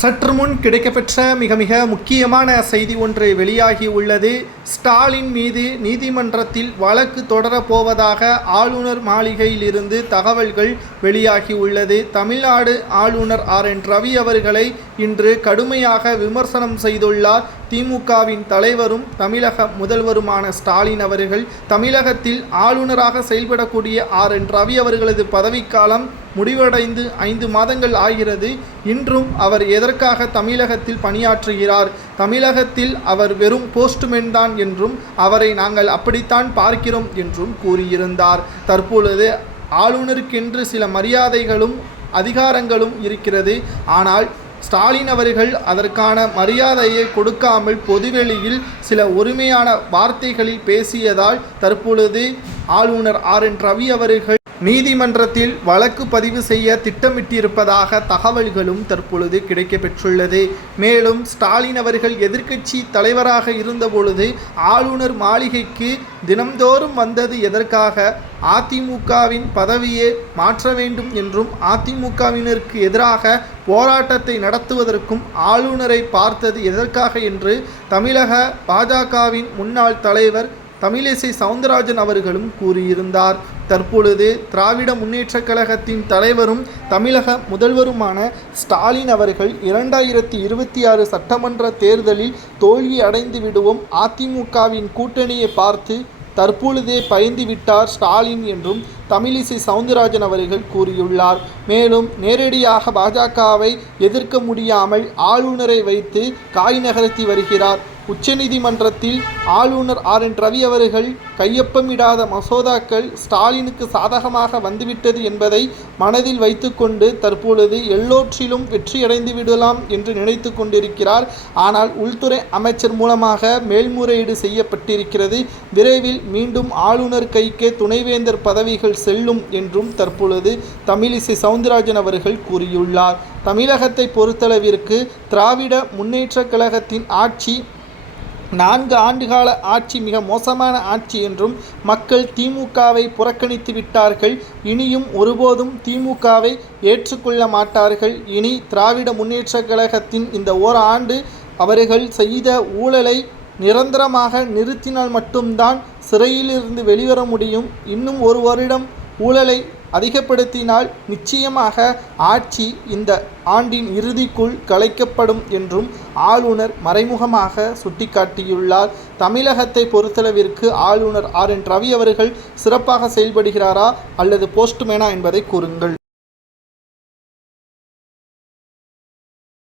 சற்று முன் கிடைக்கப்பெற்ற மிக முக்கியமான செய்தி ஒன்று வெளியாகி உள்ளது. ஸ்டாலின் மீது நீதிமன்றத்தில் வழக்கு தொடரப்போவதாக ஆளுநர் மாளிகையிலிருந்து தகவல்கள் வெளியாகி உள்ளது. தமிழ்நாடு ஆளுநர் RN ரவி அவர்களை இன்று கடுமையாக விமர்சனம் செய்துள்ளார் திமுகவின் தலைவரும் தமிழக முதல்வருமான ஸ்டாலின் அவர்கள். தமிழகத்தில் ஆளுநராக செயல்படக்கூடிய RN ரவி அவர்களது பதவிக்காலம் முடிவடைந்து 5 மாதங்கள் ஆகிறது. இன்றும் அவர் எதற்காக தமிழகத்தில் பணியாற்றுகிறார்? தமிழகத்தில் அவர் வெறும் போஸ்ட்மேன் தான் என்றும் அவரை நாங்கள் அப்படித்தான் பார்க்கிறோம் என்றும் கூறியிருந்தார். தற்பொழுது ஆளுநருக்கென்று சில மரியாதைகளும் அதிகாரங்களும் இருக்கிறது. ஆனால் ஸ்டாலின் அவர்கள் அதற்கான மரியாதையை கொடுக்காமல் பொதுவெளியில் சில ஒருமையான வார்த்தைகளில் பேசியதால் தற்பொழுது ஆளுநர் RN ரவி அவர்கள் நீதிமன்றத்தில் வழக்கு பதிவு செய்ய திட்டமிட்டிருப்பதாக தகவல்களும் தற்பொழுது கிடைக்கப்பெற்றுள்ளது. மேலும் ஸ்டாலின் அவர்கள் எதிர்க்கட்சி தலைவராக இருந்தபொழுது ஆளுநர் மாளிகைக்கு தினம்தோறும் வந்தது எதற்காக? அதிமுகவின் பதவியை மாற்ற வேண்டும் என்றும் அதிமுகவினருக்கு எதிராக போராட்டத்தை நடத்துவதற்கும் ஆளுநரை பார்த்தது எதற்காக என்று தமிழக பாஜகவின் முன்னாள் தலைவர் தமிழிசை சவுந்தரராஜன் அவர்களும் கூறியிருந்தார். தற்பொழுது திராவிட முன்னேற்றக் கழகத்தின் தலைவரும் தமிழக முதல்வருமான ஸ்டாலின் அவர்கள் 2026 சட்டமன்ற தேர்தலில் தோல்வி அடைந்து விடுவோம், அதிமுகவின் கூட்டணியை பார்த்து தற்பொழுதே பயந்து விட்டார் ஸ்டாலின் என்றும் தமிழிசை சவுந்தரராஜன் அவர்கள் கூறியுள்ளார். மேலும் நேரடியாக பாஜகவை எதிர்க்க முடியாமல் ஆளுநரை வைத்து காய் நகர்த்தி வருகிறார். உச்சநீதிமன்றத்தில் ஆளுநர் RN ரவி அவர்கள் கையொப்பமிடாத மசோதாக்கள் ஸ்டாலினுக்கு சாதகமாக வந்துவிட்டது என்பதை மனதில் வைத்துக்கொண்டு தற்பொழுது எல்லோற்றிலும் வெற்றியடைந்து விடலாம் என்று நினைத்து கொண்டிருக்கிறார். ஆனால் உள்துறை அமைச்சர் மூலமாக மேல்முறையீடு செய்யப்பட்டிருக்கிறது. விரைவில் மீண்டும் ஆளுநர் கைக்கு துணைவேந்தர் பதவிகள் செல்லும் என்றும் தற்பொழுது தமிழிசை சவுந்தரராஜன் அவர்கள் கூறியுள்ளார். தமிழகத்தை பொறுத்தளவிற்கு திராவிட முன்னேற்றக் கழகத்தின் ஆட்சி 4 ஆண்டுகால ஆட்சி மிக மோசமான ஆட்சி என்றும் மக்கள் திமுகவை புறக்கணித்து விட்டார்கள். இனியும் ஒருபோதும் திமுகவை ஏற்றுக்கொள்ள மாட்டார்கள். இனி திராவிட முன்னேற்றக் கழகத்தின் இந்த ஓராண்டு அவர்கள் செய்த ஊழலை நிரந்தரமாக நிறுத்தினால் மட்டும்தான் சிறையிலிருந்து வெளிவர முடியும். இன்னும் 1 வருடம் ஊழலை அதிகப்படுத்தினால் நிச்சயமாக ஆட்சி இந்த ஆண்டின் இறுதிக்குள் கலைக்கப்படும் என்றும் ஆளுநர் மறைமுகமாக சுட்டிக்காட்டியுள்ளார். தமிழகத்தை பொறுத்தளவிற்கு ஆளுநர் RN ரவி அவர்கள் சிறப்பாக செயல்படுகிறாரா அல்லது போஸ்ட்மேனா என்பதை கூறுங்கள்.